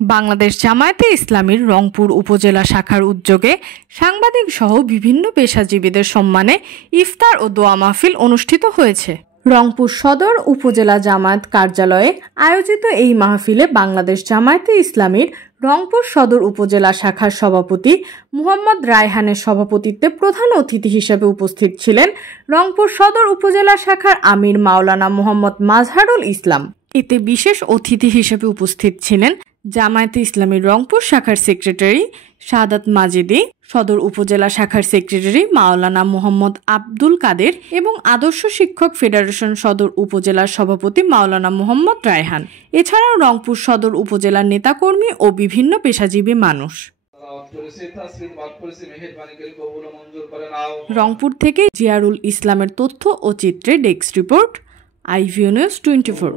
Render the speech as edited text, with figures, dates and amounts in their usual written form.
বাংলাদেশ জামায়াতে ইসলামীর রংপুর উপজেলা শাখার উদ্যোগে সাংবাদিক সহ বিভিন্ন পেশাজীবীদের সম্মানে ইফতার ও দোয়া মাহফিল অনুষ্ঠিত হয়েছে। রংপুর সদর উপজেলা জামায়াত কার্যালয়ে আয়োজিত এই মাহফিলে বাংলাদেশ জামায়াতে ইসলামীর রংপুর সদর উপজেলা শাখার সভাপতি মুহাম্মদ রায়হানের সভাপতিত্বে প্রধান অতিথি হিসেবে উপস্থিত ছিলেন রংপুর সদর উপজেলা শাখার আমির মাওলানা মোহাম্মদ মাজহারুল ইসলাম। এতে বিশেষ অতিথি হিসেবে উপস্থিত ছিলেন জামায়াতে ইসলামীর রংপুর শাখার সেক্রেটারি সাদাত মাজিদি, সদর উপজেলা শাখার সেক্রেটারি মাওলানা মোহাম্মদ আব্দুল কাদের এবং আদর্শ শিক্ষক ফেডারেশন সদর উপজেলার সভাপতি মাওলানা মোহাম্মদ রায়হান। এছাড়াও রংপুর সদর উপজেলার নেতাকর্মী ও বিভিন্ন পেশাজীবী মানুষ। রংপুর থেকে জিয়ারুল ইসলামের তথ্য ও চিত্রে ডেস্ক রিপোর্ট, আইভিউ নিউজ 24।